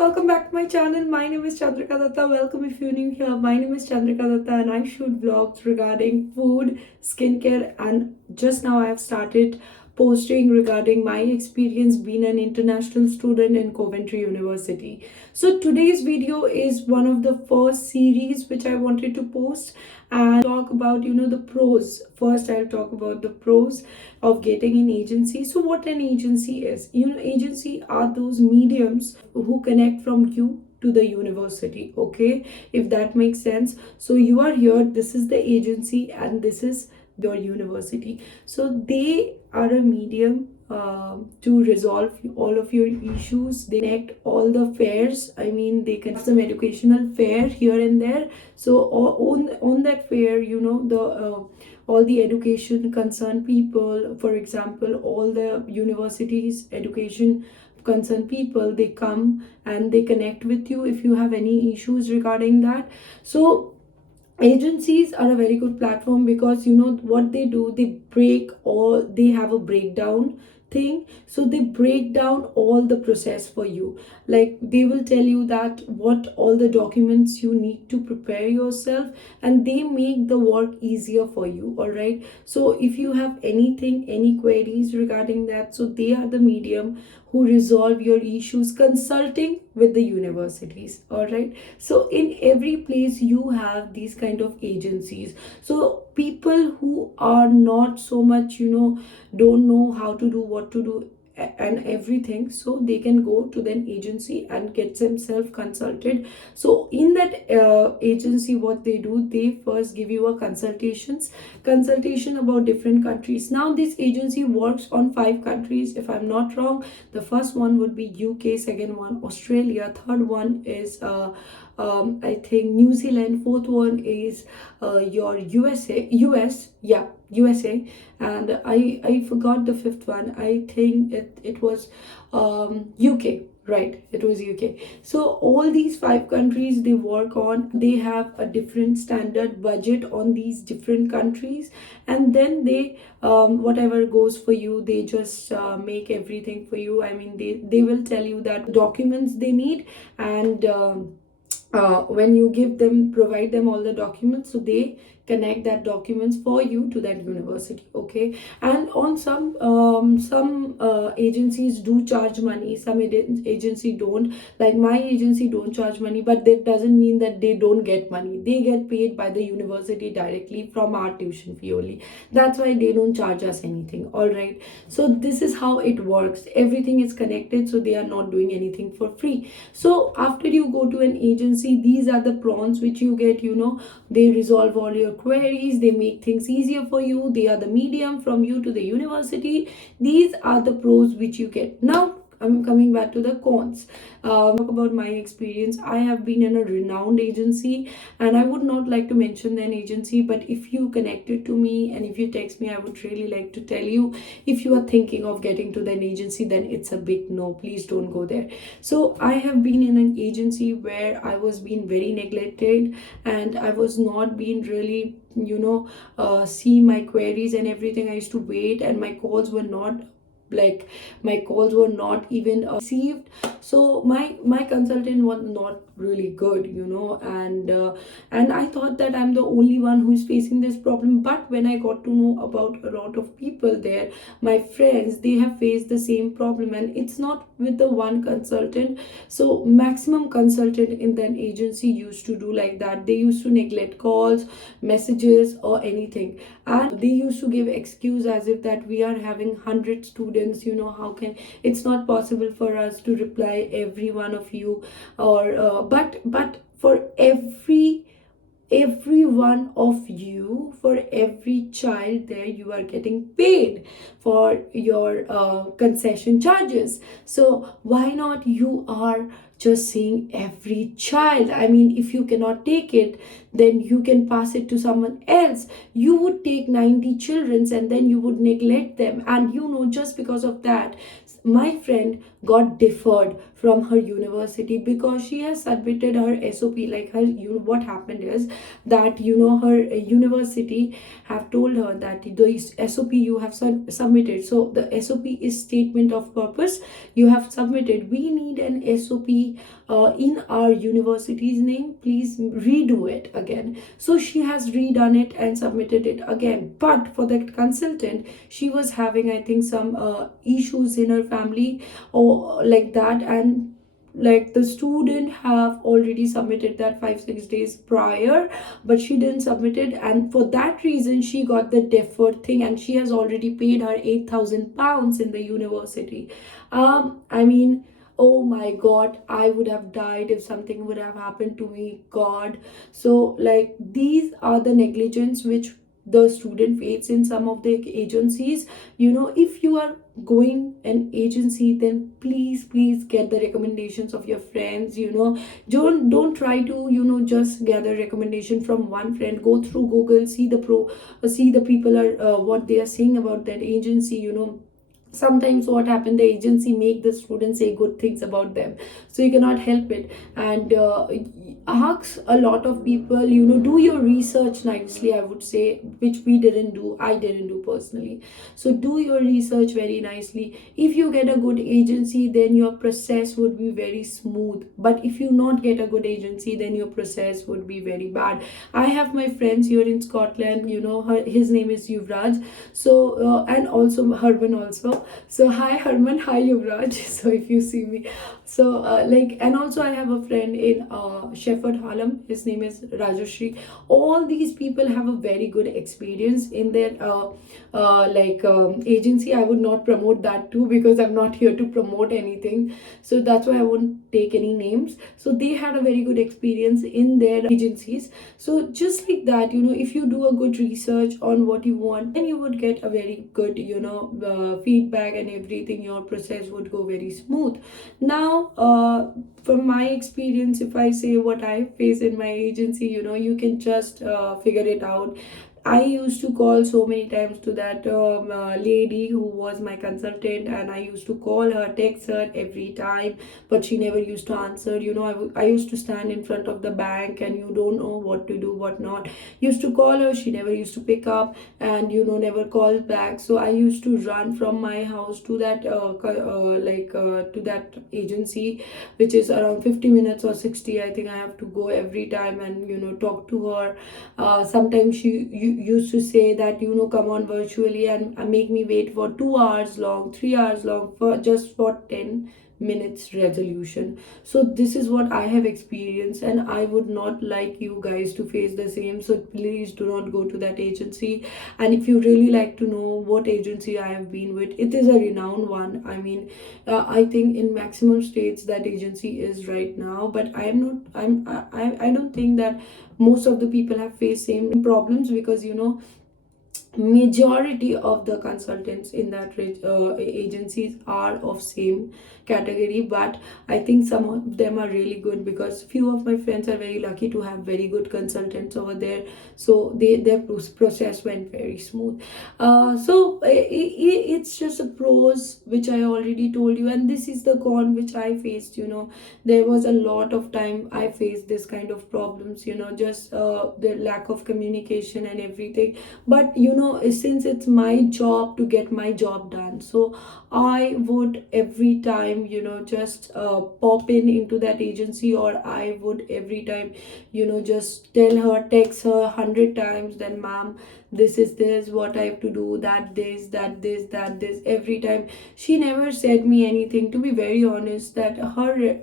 welcome back to my channel. My name is Chandrika Datta. Welcome if you're new here. My name is Chandrika Datta and I shoot vlogs regarding food, skincare, and just now I have started posting regarding my experience being an international student in Coventry University. So today's video is one of the first series which I wanted to post and talk about the pros. First I'll talk about the pros of getting an agency. So what an agency is, agency are those mediums who connect from you to the university, okay, if that makes sense. So you are here, this is the agency and this is your university. So they are a medium to resolve all of your issues. They connect all the fairs. I mean, they can have some educational fair here and there. So on that fair, the all the education concerned people, for example, all the universities education concerned people, they come and they connect with you if you have any issues regarding that. So agencies are a very good platform because what they do, they have a breakdown thing. So they break down all the process for you. Like they will tell you that what all the documents you need to prepare yourself, and they make the work easier for you. All right, so if you have any queries regarding that, so they are the medium who resolve your issues consulting with the universities. All right, so in every place you have these kind of agencies. So people who are not so much don't know how to do, what to do, and everything, so they can go to an agency and get themselves consulted. So in that agency, what they do, they first give you a consultation about different countries. Now this agency works on 5 countries if I'm not wrong. The first one would be UK, second one Australia, third one is I think New Zealand, fourth one is your USA, and I forgot the fifth one. I think it was UK. Right, it was UK. So all these 5 countries they work on, they have a different standard budget on these different countries, and then they whatever goes for you, they just make everything for you. I mean, they will tell you that documents they need, and when you provide them all the documents, so they connect that documents for you to that university. Okay, and on some agencies do charge money, some agency don't. Like my agency don't charge money, but that doesn't mean that they don't get money. They get paid by the university directly from our tuition fee only. That's why they don't charge us anything. All right, so this is how it works. Everything is connected, so they are not doing anything for free. So after you go to an agency, these are the pros which you get. They resolve all your queries, they make things easier for you, they are the medium from you to the university. These are the pros which you get. Now I'm coming back to the cons. Talk about my experience. I have been in a renowned agency, and I would not like to mention the agency, but if you connected to me and if you text me, I would really like to tell you, if you are thinking of getting to the agency, then it's a big no. Please don't go there. So I have been in an agency where I was being very neglected, and I was not being really see my queries and everything. I used to wait, and my calls were not even received. So my consultant was not really good, and I thought that I'm the only one who is facing this problem. But when I got to know about a lot of people there, my friends, they have faced the same problem, and it's not with the one consultant. So maximum consultant in that agency used to do like that. They used to neglect calls, messages, or anything, and they used to give excuse as if that we are having 100 students. How can, it's not possible for us to reply every one of you, or but for every one of you, for every child there, you are getting paid for your concession charges. So why not you are just seeing every child? I mean, if you cannot take it, then you can pass it to someone else. You would take 90 children and then you would neglect them, and just because of that, my friend got deferred from her university because she has submitted her SOP. Like her, what happened is that her university have told her that the SOP you have submitted, so the SOP is statement of purpose you have submitted, we need an SOP in our university's name, please redo it again. So she has redone it and submitted it again, but for the consultant, she was having, I think, some issues in her family or like that, and like the student have already submitted that 5-6 days prior, but she didn't submit it, and for that reason she got the deferred thing, and she has already paid her £8,000 in the university. I mean, oh my god, I would have died if something would have happened to me, god. So like these are the negligence which the student face in some of the agencies. If you are going an agency, then please get the recommendations of your friends. Don't try to just gather recommendation from one friend. Go through Google, see the people are what they are saying about that agency. Sometimes what happened, the agency make the students say good things about them, so you cannot help it. And ask a lot of people, do your research nicely, I would say, which I didn't do personally. So do your research very nicely. If you get a good agency, then your process would be very smooth, but if you not get a good agency, then your process would be very bad. I have my friends here in Scotland, his name is Yuvraj. So and also Herman also. So hi Herman, hi Yuvraj. So if you see me, so and also I have a friend in Shepherd Harlem, his name is Rajashri. All these people have a very good experience in their agency. I would not promote that too, because I'm not here to promote anything, so that's why I won't take any names. So they had a very good experience in their agencies. So just like that, if you do a good research on what you want, then you would get a very good feedback, and everything, your process would go very smooth. Now from my experience, if I say what I face in my agency, you can just figure it out. I used to call so many times to that lady who was my consultant, and I used to call her, text her every time, but she never used to answer. I used to stand in front of the bank, and you don't know what to do, what not. Used to call her, she never used to pick up, and never called back. So I used to run from my house to that to that agency, which is around 50 minutes or 60. I think I have to go every time and talk to her. Sometimes she used to say that come on virtually, and make me wait for 2 hours long, 3 hours long, for just for 10 minutes resolution. So this is what I have experienced, and I would not like you guys to face the same. So please do not go to that agency. And if you really like to know what agency I have been with, it is a renowned one. I mean, I think in maximum states that agency is right now, but I don't think that most of the people have faced same problems, because majority of the consultants in that agencies are of same category. But I think some of them are really good, because few of my friends are very lucky to have very good consultants over there. So their process went very smooth. It's just a pros which I already told you, and this is the con which I faced. There was a lot of time I faced this kind of problems, just the lack of communication and everything. But since it's my job to get my job done, so I would every time just pop in into that agency, or I would every time just tell her, text her 100 times, then ma'am, this is this what I have to do, that this every time. She never said me anything, to be very honest, that her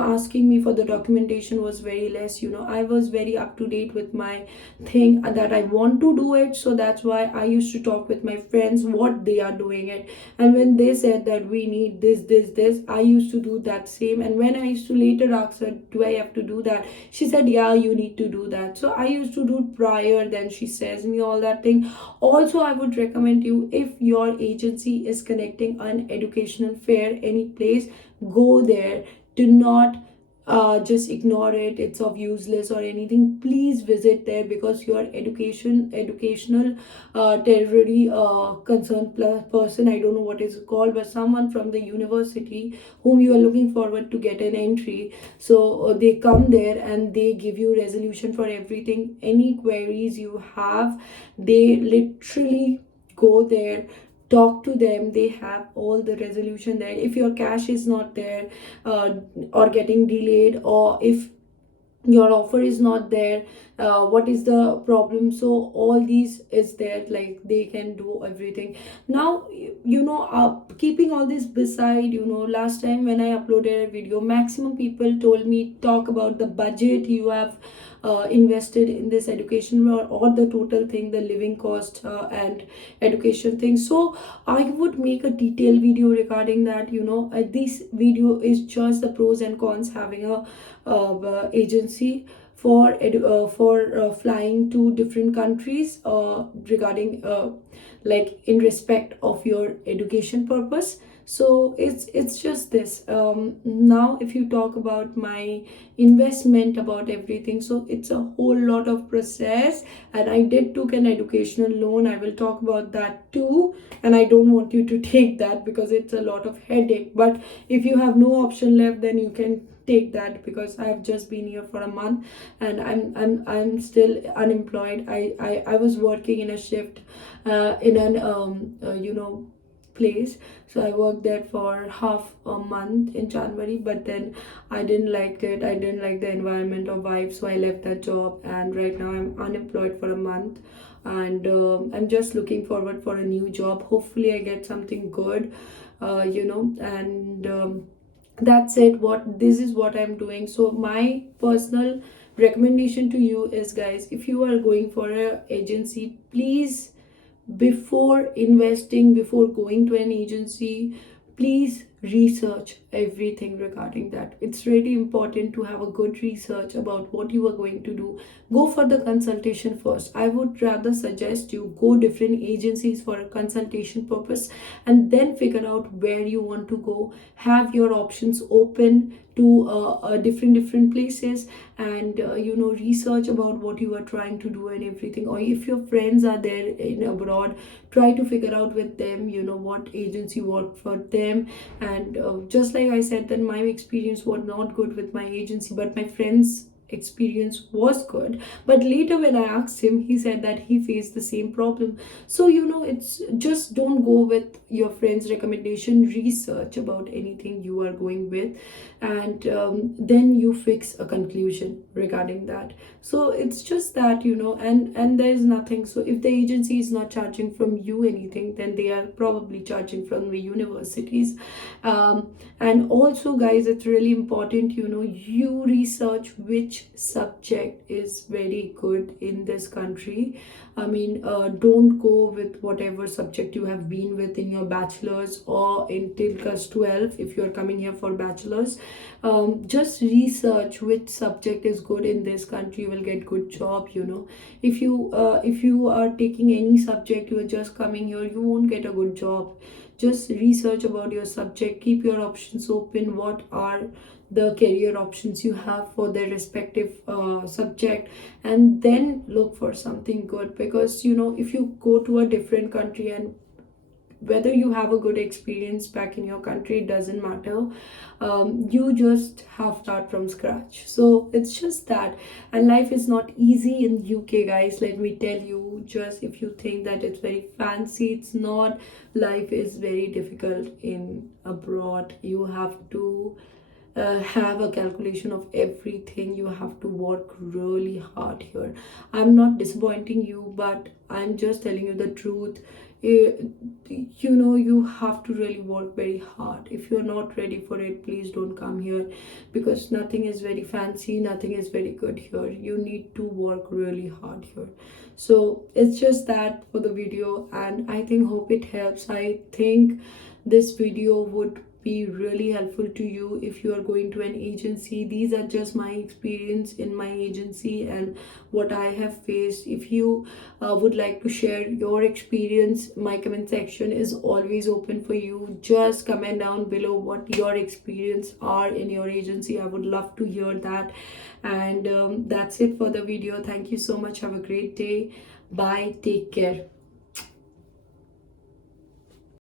asking me for the documentation was very less. I was very up to date with my thing, that I want to do it. So that's why I used to talk with my friends what they are doing it, and when they said that we need this, I used to do that same. And when I used to later ask her, do I have to do that, she said, yeah, you need to do that. So I used to do it prior, then she says me all that thing. Also, I would recommend you, if your agency is connecting an educational fair any place, go there. Do not just ignore it, it's of useless or anything. Please visit there, because your educational territory concerned person, I don't know what is called, but someone from the university whom you are looking forward to get an entry. So they come there and they give you resolution for everything. Any queries you have, they literally go there, talk to them, they have all the resolution there. If your cash is not there, or getting delayed, or if your offer is not there, what is the problem, so all these is there, like they can do everything. Now, keeping all this beside, last time when I uploaded a video, maximum people told me talk about the budget you have invested in this education, or the total thing, the living cost and education thing. So I would make a detailed video regarding that. This video is just the pros and cons having a agency for flying to different countries, regarding like in respect of your education purpose. So it's just this. Now if you talk about my investment, about everything, so it's a whole lot of process, and I did took an educational loan. I will talk about that too, and I don't want you to take that because it's a lot of headache. But if you have no option left, then you can take that, because I have just been here for a month and I'm still unemployed. I was working in a shift in an place. So I worked there for half a month in January, but then I didn't like it. I didn't like the environment or vibe, so I left that job, and right now I'm unemployed for a month, and I'm just looking forward for a new job. Hopefully I get something good, and that's it. What this is what I'm doing. So my personal recommendation to you is, guys, if you are going for a agency, please, before investing, before going to an agency, please research everything regarding that. It's really important to have a good research about what you are going to do. Go for the consultation first. I would rather suggest you go different agencies for a consultation purpose, and then figure out where you want to go. Have your options open to different places, and research about what you are trying to do and everything. Or if your friends are there in abroad, try to figure out with them what agency worked for them. And just like I said, that my experience was not good with my agency, but my friends experience was good. But later when I asked him, he said that he faced the same problem. So it's just, don't go with your friend's recommendation. Research about anything you are going with, and then you fix a conclusion regarding that. So it's just that, and there's nothing. So if the agency is not charging from you anything, then they are probably charging from the universities. And also, guys, it's really important, you research which subject is very good in this country. I mean, don't go with whatever subject you have been with in your bachelor's or in till class 12. If you're coming here for bachelor's, just research which subject is good in this country. You will get good job. If you are taking any subject, you are just coming here, you won't get a good job. Just research about your subject, keep your options open. What are the career options you have for their respective subject, and then look for something good. Because if you go to a different country, and whether you have a good experience back in your country, it doesn't matter. You just have to start from scratch. So it's just that. And life is not easy in UK, guys, let me tell you. Just if you think that it's very fancy, it's not. Life is very difficult in abroad. You have to have a calculation of everything. You have to work really hard here. I'm not disappointing you, but I'm just telling you the truth. You have to really work very hard. If you're not ready for it, please don't come here, because nothing is very fancy, nothing is very good here. You need to work really hard here. So it's just that for the video, and I think hope it helps. I think this video would be really helpful to you if you are going to an agency. These are just my experience in my agency and what I have faced. If you would like to share your experience, my comment section is always open for you. Just comment down below what your experience are in your agency. I would love to hear that. And that's it for the video. Thank you so much. Have a great day. Bye. Take care.